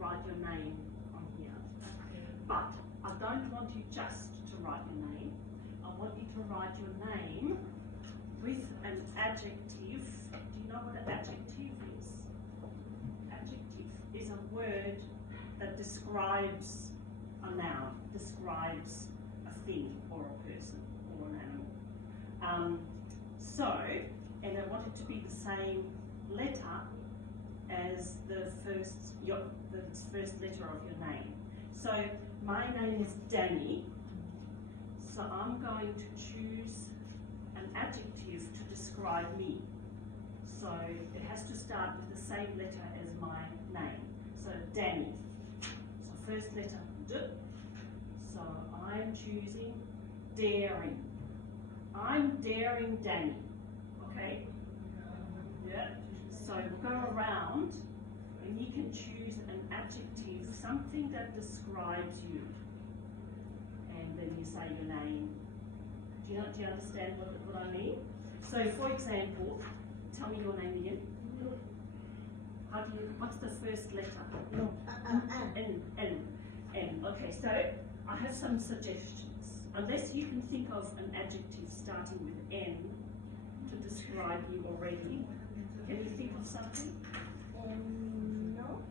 write your name on here. But I don't want you just to write your name. I want you to write your name with an adjective. Do you know what an adjective is? Adjective is a word that describes a noun, describes a thing or a person or an animal. And I want it to be the same letter as the first letter of your name. So my name is Danny, so I'm going to choose an adjective to describe me. So it has to start with the same letter as my name. So Danny. So first letter D. So I'm choosing daring. I'm daring Danny. Okay? Yeah. So go around and you can choose an adjective, something that describes you. And then you say your name. Do you understand what I mean? So for example, tell me your name again. What's the first letter? No. N. Okay, so I have some suggestions. Unless you can think of an adjective starting with N to describe you already. Can you think of something? No.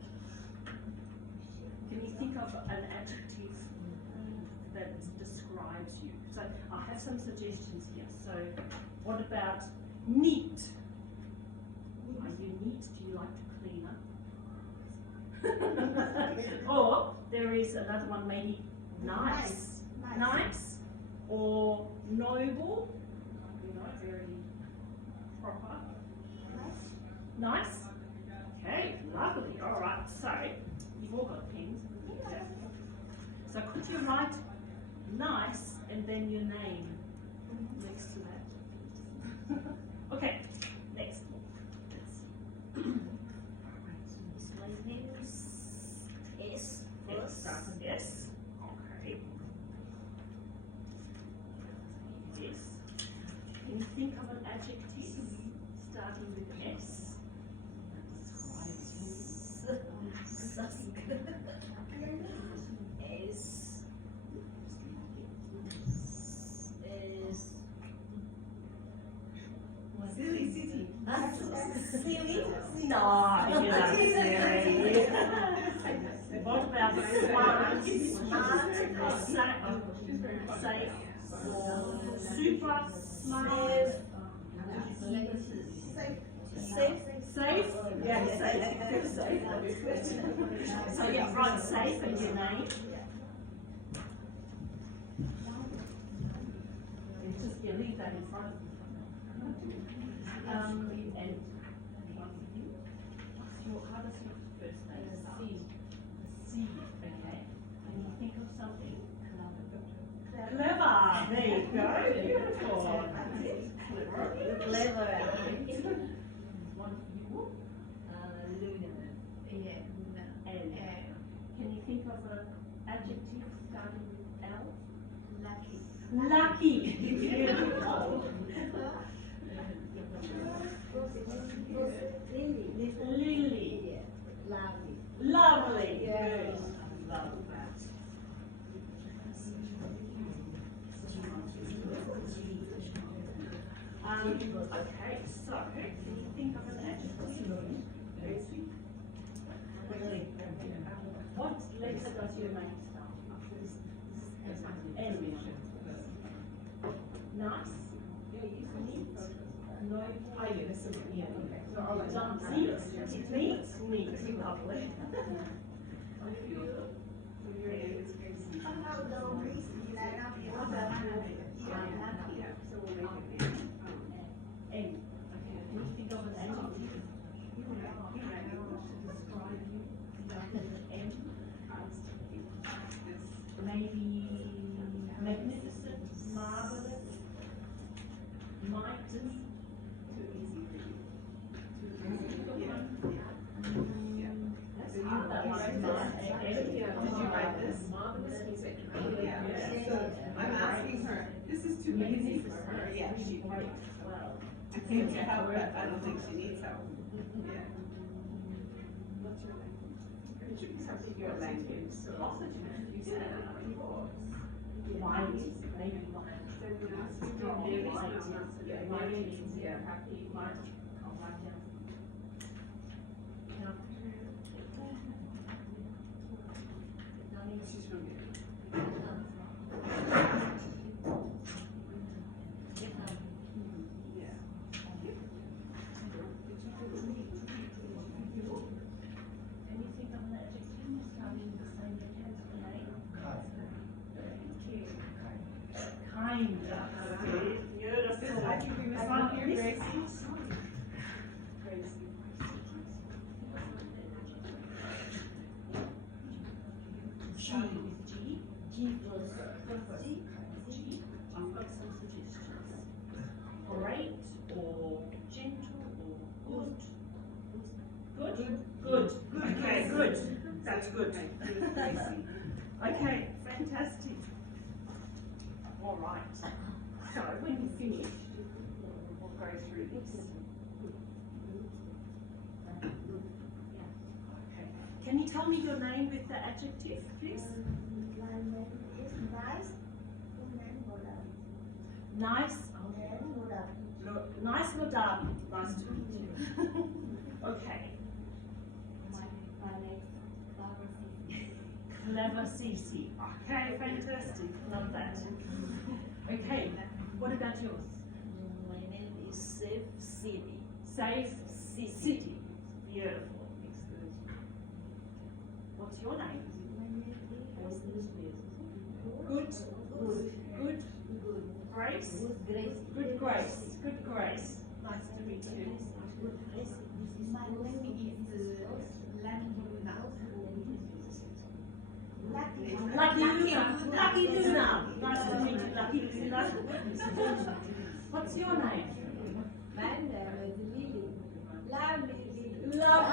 Can you think of an adjective that describes you? So I have some suggestions here. So what about neat? Are you neat? Do you like to clean up? Or there is another one, maybe nice. Nice. Or noble. You know, very proper. Nice. Okay, lovely. All right. So you've all got pens. Yeah. So could you write nice and then your name next to that? Okay. Next. My name is S. Yes. Okay. Yes. Can you think of an adjective starting with S? Silly. Silly? No, you're not silly. What about smart? Safe? Super smart? Safe? Yeah, safe. So you write safe in your name. You leave that in front of you. And how does your first name? C. Okay. Can you think of something? Clever. There you go. Beautiful. Clever. One for you. Luna. Yeah. And can you think of an adjective starting with L? Lucky. Beautiful. Lily. Lovely. Good. Love that. Okay, so can you think of an adjective? What letter does your name start? N. Nice. Neat. No. Neat. Lovely. N. Okay. Can you think of an adjective to describe you? N. Maybe magnificent, marvelous, mighty. Too easy for you. Did you write this? So I'm asking her, this is too easy for her. Yeah, she might. I came to help, but I don't think she needs help. Yeah. What's your name? should be something your language. Sausage, you said. White, maybe white. Anything on the adjective starting the same letter as the name? Kind. Beautiful. I think we missed one here, Gracie. G. plus G. I've got some suggestions. Great or gentle or good? Good? Good. Okay, good. That's good. Okay, fantastic. All right. So when you finish, we'll go through this. Okay. Can you tell me your name with the adjective, please? My name is nice. Nice. Then Nice Modavi. Nice to meet you. Okay. my name Clever Cece. Okay, fantastic. Love that. Okay, what about yours? My name is Safe City. Safe City. Beautiful. What's your name? My name is Good. Good. Good. Grace. Good Grace. Good Grace. Good Grace. Nice to meet you. Good Grace. My name is Luna. Lucky Luna. Lucky Luna. Nice to meet you, Lucky Luna. What's your name? My name is Lily. Lovely. Lovely.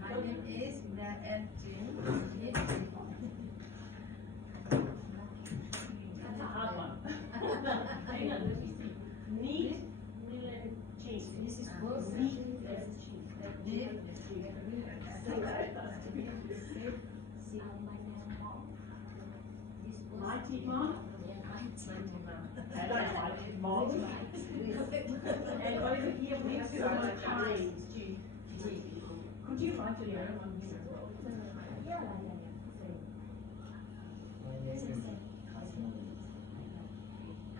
My name is That's a hard one. Hang on. Neat millet cheese. This is neat millet cheese. Mighty Mom. And Mighty Mom. And over here we have so much kind. Could you write your name on here as well?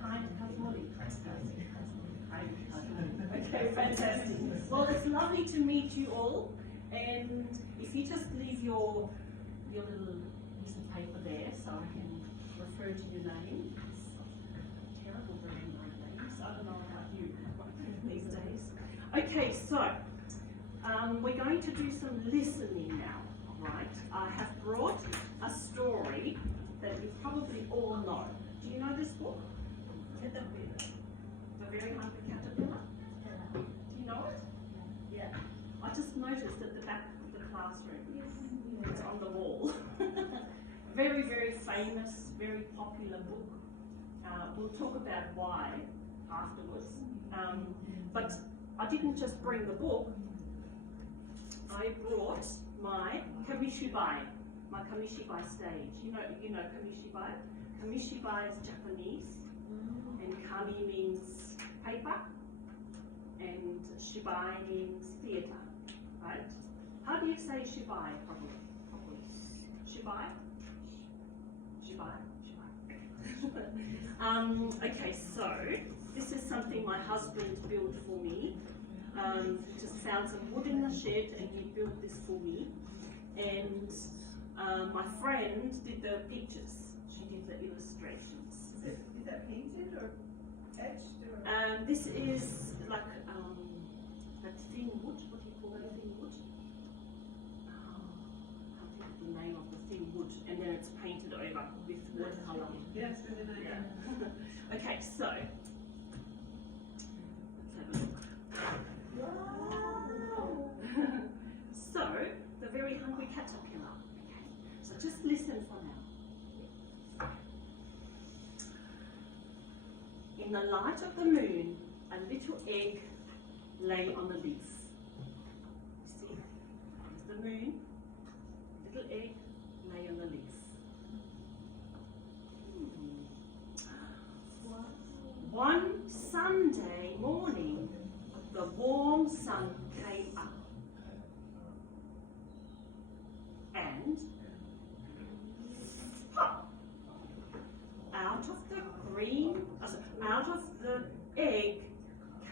Kind Kazmoli. Okay, fantastic. Well, it's lovely to meet you all. And if you just leave your little piece of paper there, so I can refer to your name. It's terrible writing my names. I don't know about you these days. Okay, so we're going to do some listening now. All right. I have brought a story that you probably all know. Do you know this book? The Very Hungry Caterpillar. Do you know it? Yeah. I just noticed at the back of the classroom, it's on the wall. Very, very famous, very popular book. We'll talk about why afterwards. But I didn't just bring the book. I brought my kamishibai, my kamishibai stage. You know kamishibai? Kamishibai is Japanese, and kami means paper, and shibai means theatre, right? How do you say shibai properly? Shibai? Shibai? Shibai. Okay, so this is something my husband built for me. Just found some wood in the shed and he built this for me. And my friend did the pictures. She did the illustrations. Is that painted or etched or? This is like that thin wood. What do you call that thin wood? I can't think of the name of the thin wood. And then it's painted over with watercolor. Yes, really nice. Yeah. Okay, so let's have a look. Wow. So, the Very Hungry Caterpillar. Okay, so just listen for now. In the light of the moon, a little egg lay on the leaf. afternoon, little egg lay on the leaf. One Sunday morning, the warm sun came up, and pop! Out of the egg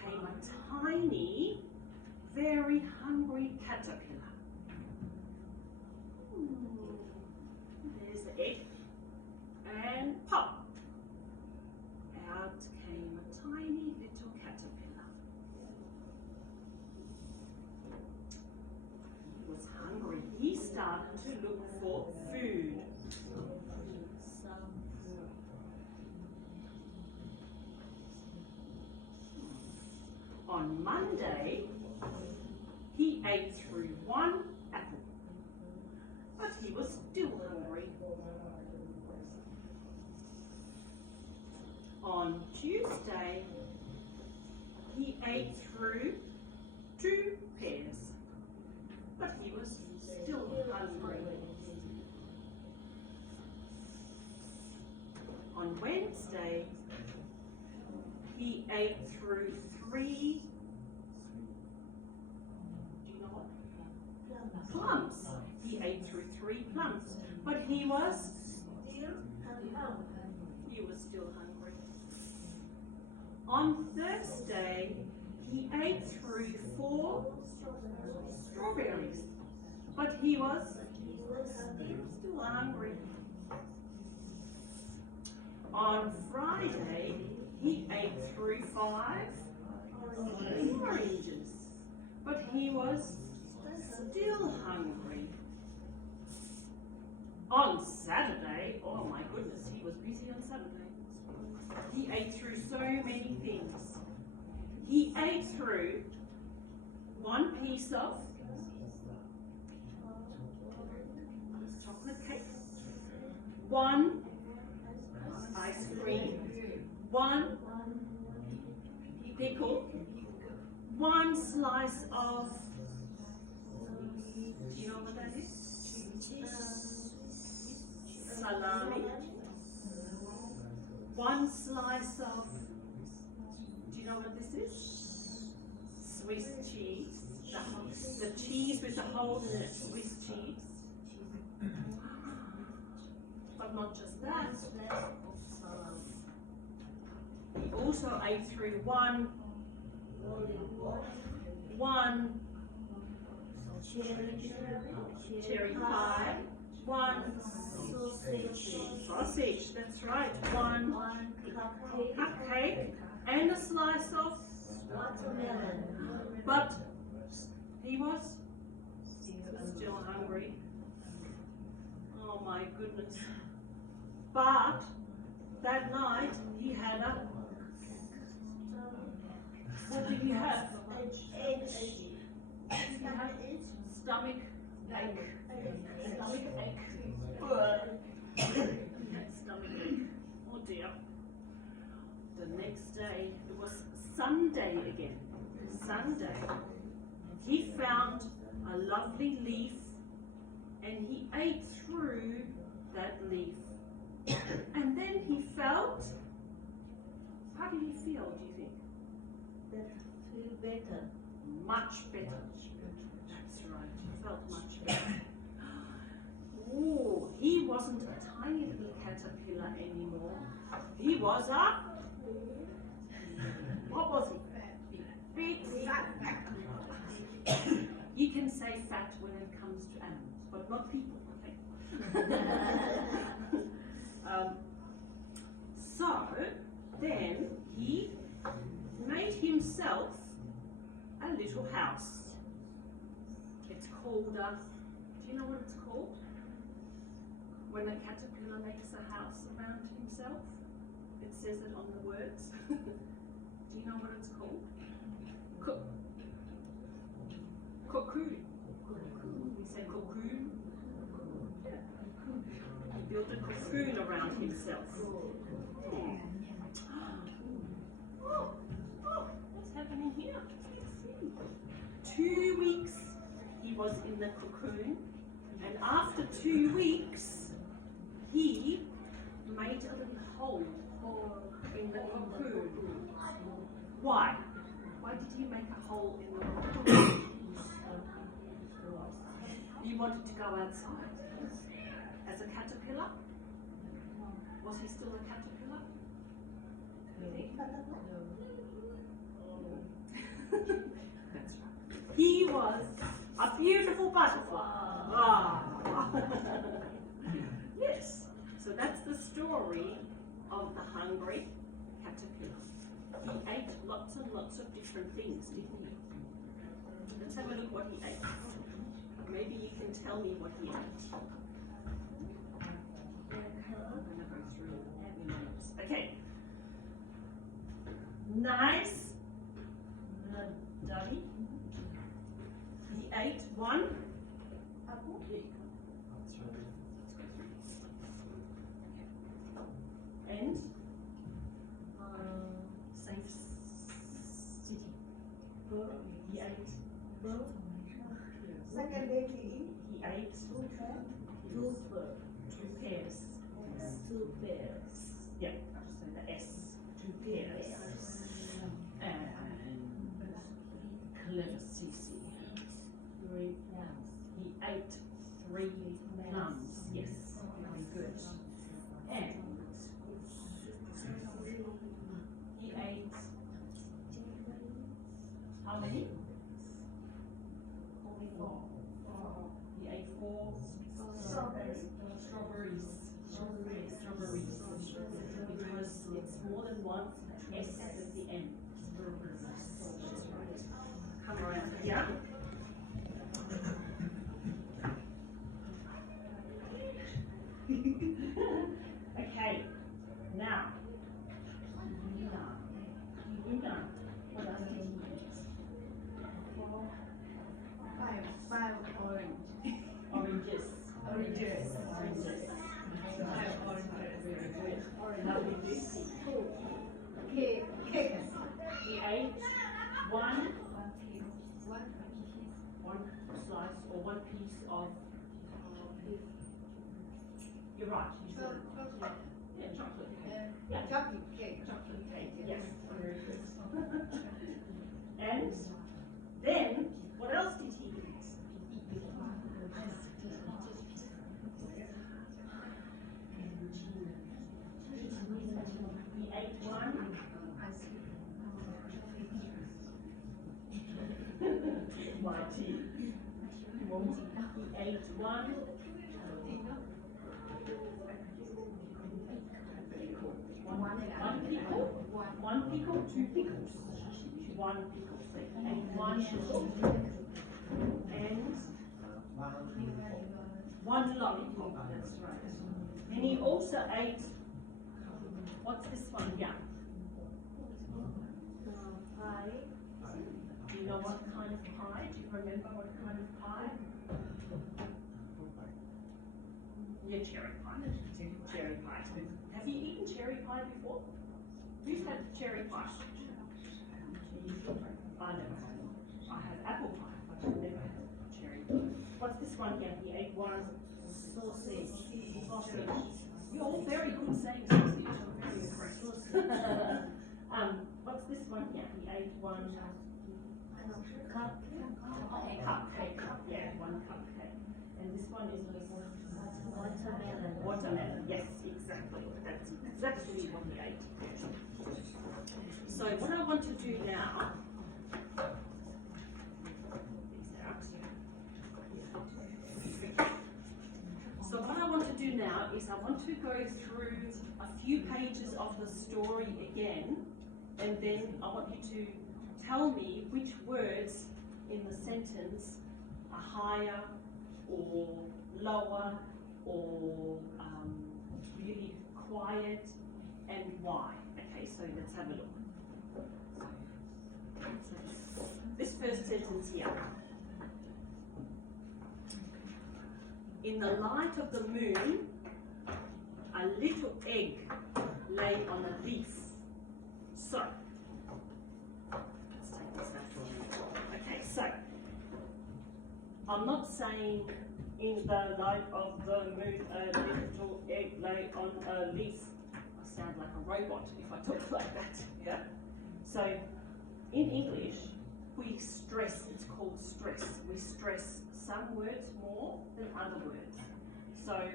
came a tiny, very hungry caterpillar. There's the egg, and pop! Out came a tiny little caterpillar. He was hungry. He started to look for food. On Monday, he ate through one apple, but he was still hungry. On Tuesday, he ate through 2 pears, but he was still hungry. On Wednesday, he ate through 3, do you know what? Plums. He ate through 3 plums, but he was still hungry. On Thursday, he ate through 4 strawberries, but he was still hungry. On Friday, he ate through 5 oranges, but he was still hungry. On Saturday, oh my goodness, he was busy on Saturday. He ate through so many things. He ate through 1 piece of chocolate cake, 1 ice cream, 1 pickle, 1 slice of, do you know what that is? Salami, 1 slice of, do you know what this is? Swiss cheese, the cheese with the whole Swiss cheese. But not just that, he also ate through 1 cherry pie, 1 sausage, that's right, 1 cupcake, and a slice of watermelon. But he was still hungry. Oh my goodness. But that night he had a, what did he have? Stomach ache. Stomach ache. Stomach ache. Oh dear. The next day, it was Sunday again. Sunday. He found a lovely leaf and he ate through that leaf. And then he felt, how did he feel, do you think? Feel better. Much better. That's right, he felt much better. Oh, he wasn't a tiny little caterpillar anymore. He was a, what was he? Big fat. You can say fat when it comes to animals, but not people, okay? So then he made himself a little house. It's called a, do you know what it's called? When a caterpillar makes a house around himself, it says it on the words. Do you know what it's called? Cocoon. We say cocoon. Yeah. He built a cocoon around himself. Oh, what's happening here? 2 weeks he was in the cocoon, and after 2 weeks, he made a little hole in the cocoon. Why? Why did he make a hole in the cocoon? You wanted to go outside as a caterpillar? Was he still a caterpillar? That's right. He was a beautiful butterfly. Ah. Yes. So that's the story of the hungry caterpillar. He ate lots and lots of different things, didn't he? Let's have a look what he ate. Maybe you can tell me what he ate. I'm going to go through the names. Okay. Nice. Daddy. He ate one apple. And safe city. He ate. Second day he ate two pears. Two pairs. Yeah, I'll just say the S. 2 pears. And clever Cece. 3 plums. He ate 3 plums. Yes, very good. And he ate how many? 4. He ate 4 strawberries. Because it's more than one S at the end. Come around here. Okay, now, Luna, what else did he eat? 5 orange. Oranges. Oranges. 5 oranges. Very good. Lovely juicy. Cake. He ate one One slice or one piece of. You're right. You said chocolate. yeah, chocolate cake. Yeah. Chocolate cake. Chocolate cake. Yes. Very good. And then what else did he eat? He ate one. My tea. He ate one. One pickle, 2 pickles. 1 pickle. So he ate 1 pickle and 1 lollipop. That's right. And he also ate. What's this one? Yeah. Pie. Do you know what kind of pie? Do you remember what kind of pie? Yeah, cherry pie. Cherry pie. Have you eaten cherry pie before? Who's had cherry pie? I never had it. I had apple pie, but I've never had cherry pie. What's this one here? He ate 1 sausage. You're all very good saying sausage. I'm very impressed. What's this one here? He ate 1 cupcake. Yeah, 1 cupcake. And this one is Watermelon. watermelon. Yes, exactly. That's exactly what he ate. So what I want to do now. So what I want to do now is I want to go through a few pages of the story again, and then I want you to tell me which words in the sentence are higher or lower or really quiet and why. Okay, so let's have a look. This first sentence here. In the light of the moon, a little egg lay on a leaf. So, let's take this out for a minute. Okay, so, I'm not saying in the light of the moon a little egg lay on a leaf. I sound like a robot if I talk like that, yeah? So in English, we stress, it's called stress. We stress some words more than other words. So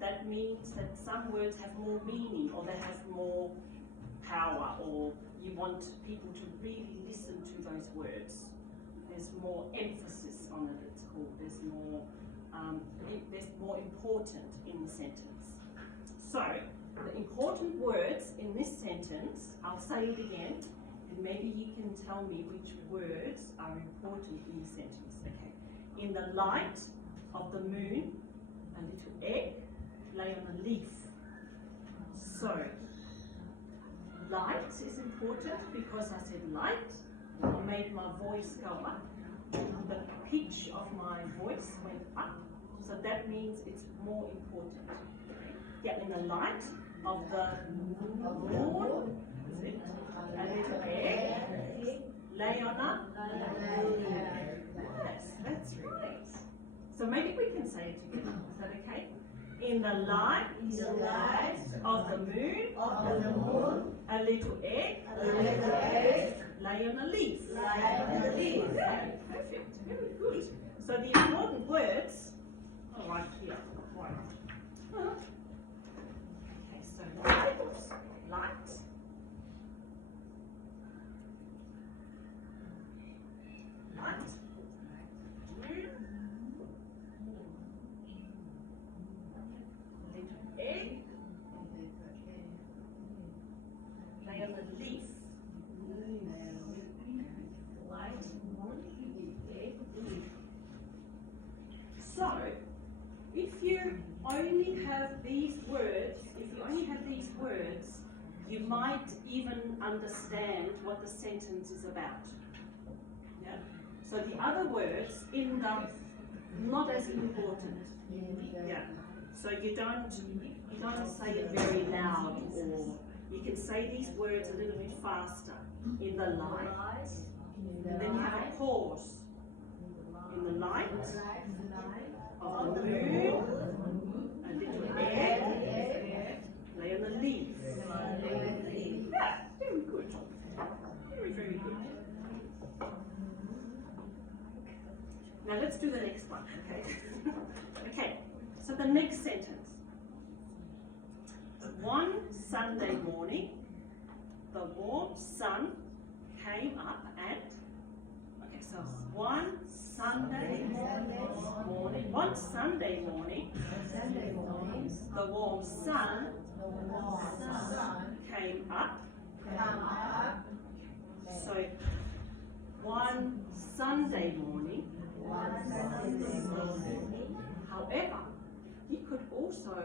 that means that some words have more meaning or they have more power, or you want people to really listen to those words. There's more emphasis on it, it's called. There's more important in the sentence. So the important words in this sentence, I'll say it again, and maybe you can tell me which words are important in the sentence. Okay. In the light of the moon, a little egg lay on a leaf. So, light is important because I said light. I made my voice go up. The pitch of my voice went up. So that means it's more important. Yeah, in the light of the moon, that's it. A little egg lay on a yes, that's right. So maybe we can say it together. Is that okay? In the light of the moon, a little egg lay on a leaf. Yeah, perfect. Very good. So the important words are right here. Right. Okay, so the light, moon, little egg lay on the leaf. So, if you only have these words, you might even understand what the sentence is about. Yeah. So the other words in the not as important. Yeah. So you don't say it very loud, or you can say these words a little bit faster. In the light, and then you have a pause. In the light of the moon, a little egg lay on the leaf. Yeah, very good. Very, very good. Now let's do the next one, okay? Okay, so the next sentence. One Sunday morning, the warm sun came up and, okay, so one Sunday morning, the warm sun came up. So one Sunday morning. However, you could also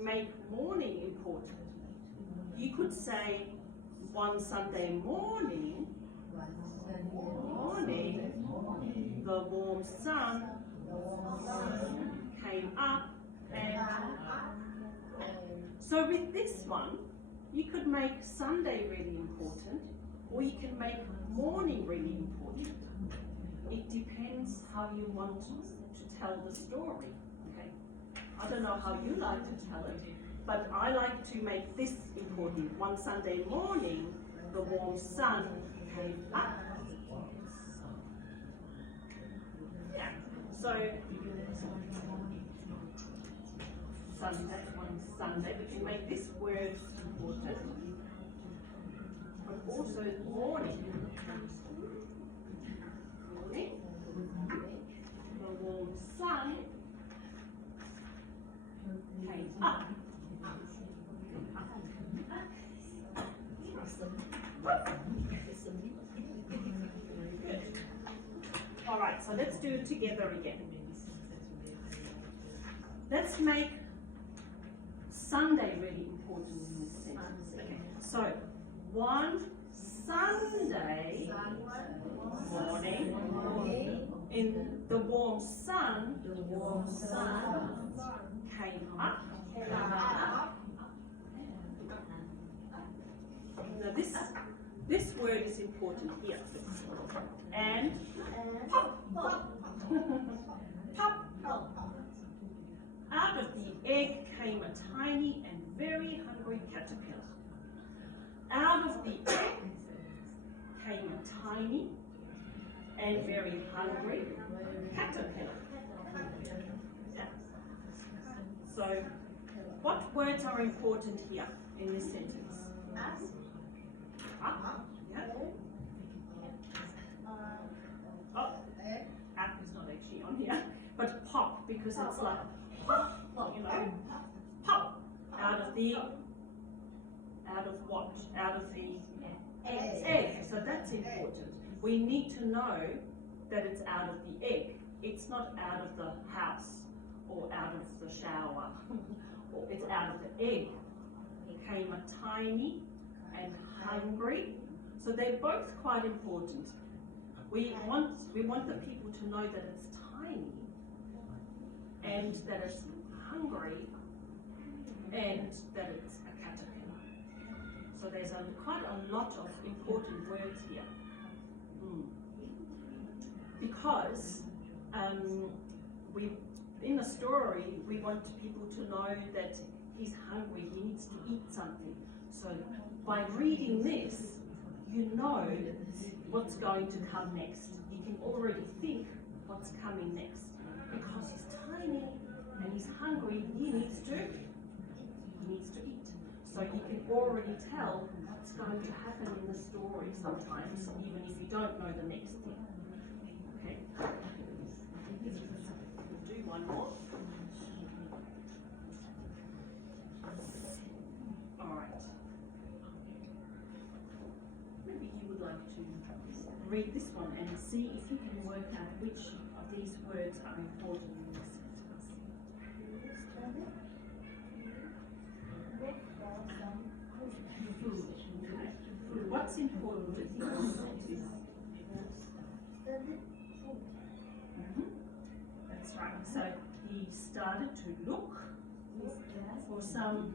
make morning important. You could say one Sunday morning, the warm sun came up and so with this one, you could make Sunday really important, or you can make morning really important. It depends how you want to tell the story. Okay? I don't know how you like to tell it, but I like to make this important. One Sunday morning, the warm sun came up. Yeah. So Sunday, one Sunday, we can make this word important, but also morning. Morning. The warm sun came up. Good. All right, so let's do it together again. Let's make Sunday really important in this sentence. Okay. So, one Sunday morning, in the warm sun came up. Now This word is important here. And pop. Pop. Out of the egg came a tiny and very hungry caterpillar. Out of the egg came a tiny and very hungry caterpillar. Yeah. So, what words are important here in this sentence? Up. Yeah. Oh, up is not actually on here, but pop, because it's like pop, you know, pop out of what? Out of the egg. So that's important. We need to know that it's out of the egg. It's not out of the house or out of the shower. Or it's out of the egg. Came a tiny and hungry. So they're both quite important. We want the people to know that it's tiny and that it's hungry and that it's a caterpillar. So there's quite a lot of important words here. Because in the story, we want people to know that he's hungry, he needs to eat something. So by reading this, you know what's going to come next. You can already think what's coming next. Because he's tiny and he's hungry, he needs to eat. So you can already tell what's going to happen in the story sometimes, even if you don't know the next thing. Okay? We'll do one more. Alright. Maybe you would like to read this one and see if you can work out which of these words are important in this sentence. Food. What's important in this sentence? That's right. So he started to look for some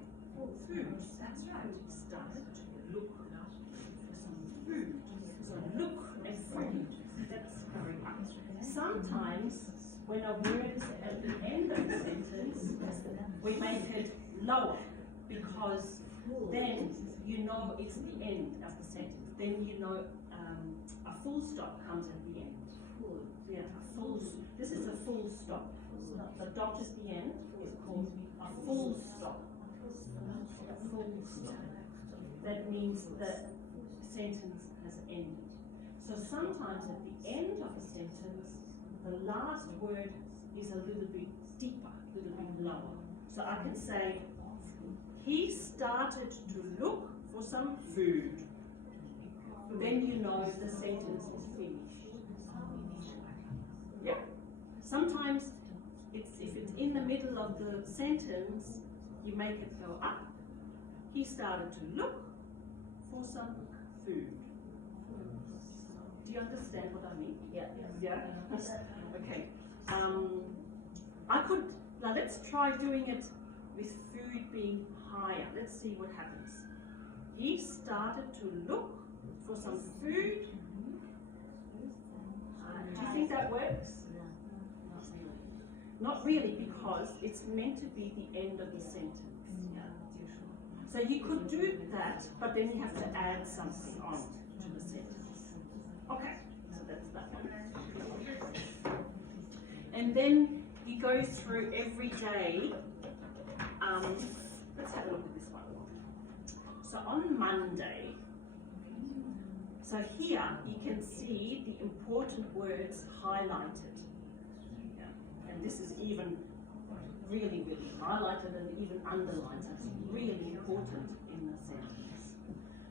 food. That's right. He started to look for some food. So look and food. That's very good. Sometimes when a word is at the end of the sentence, we make it lower because then you know it's the end of the sentence. Then you know a full stop comes at the end. Yeah, this is a full stop. The dot is the end is called a full stop. A full stop. That means the sentence has ended. So sometimes at the end of a sentence, the last word is a little bit deeper, a little bit lower. So I can say, he started to look for some food. Then you know the sentence is finished. Yeah. Sometimes if it's in the middle of the sentence, you make it go up. He started to look for some food. Do you understand what I mean? Yeah. Yeah? Okay. Now let's try doing it with food being higher. Let's see what happens. He started to look for some food. Do you think that works? Not really, because it's meant to be the end of the sentence. So you could do that, but then you have to add something on to the sentence. Okay, so that's that one. And then you go through every day. Let's have a look at this one. So on Monday, so here you can see the important words highlighted. Yeah. And this is even really, really highlighted and even underlined. So it's really important in the sentence.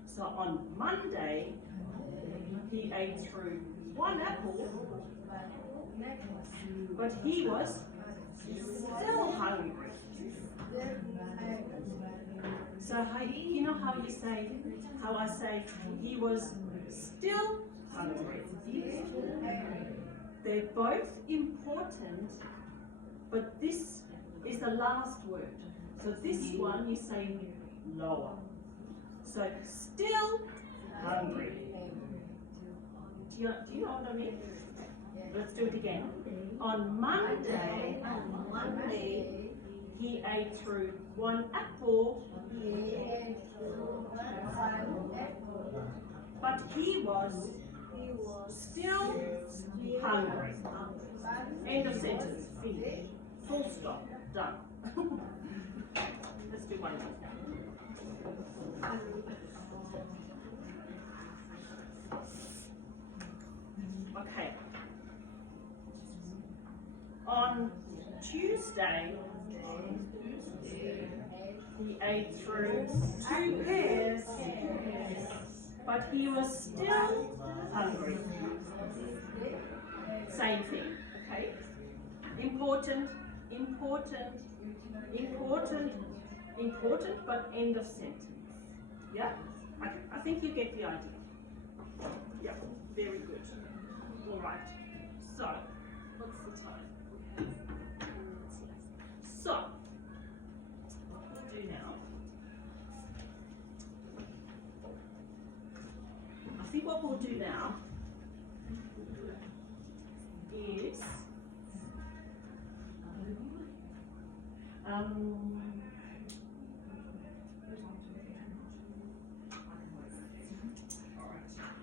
So on Monday, he ate through one apple, but he was still hungry. So you know how you say, how I say, he was still hungry. They're both important, but this is the last word. So this one you say lower. So still hungry. Do you know what I mean? Let's do it again. On Monday, he ate through one apple, but he was still hungry. End of sentence. Finished. Full stop. Done. Let's do one more. Okay. On Tuesday, he ate through 2 pears, but he was still hungry. Same thing, okay? Important, but end of sentence. Yeah? I think you get the idea. Yeah, very good. All right. So, what's the time? So, what we'll do now, I think what we'll do now is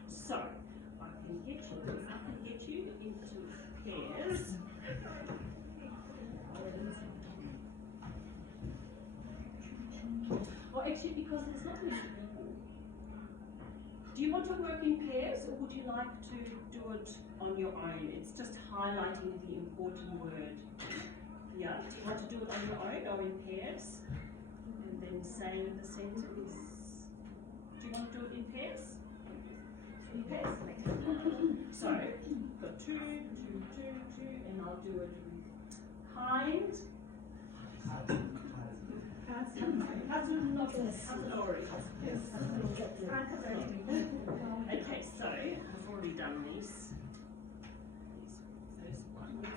so I can get you into pairs. Well, actually, because there's not many people. Do you want to work in pairs, or would you like to do it on your own? It's just highlighting the important word. Yeah, do you want to do it on your own or in pairs? And then saying the sentence. Do you want to do it in pairs? In pairs? So, got 2, 2, 2, 2, and I'll do it kind. Okay, so I've already done these first ones.